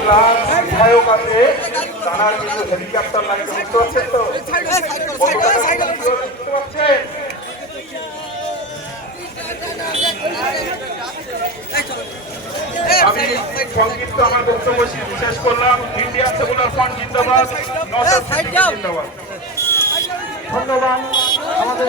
বিধায়ক আছে তার কিন্তু হেলিকপ্টার লাগবে বুঝতে পারছেন তো? বুঝতে পারছেন আমি সংক্ষিপ্ত আমার বক্তব্য শেষ করলাম। ইন্ডিয়া সেকুলার ফ্রন্ট জিন্দাবাদ। জিন্দাবাদ। ধন্যবাদ। আমাদের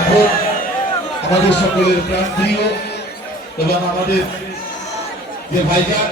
এখন আমাদের সকলের প্রাণ প্রিয় এবং আমাদের যে ভাইজান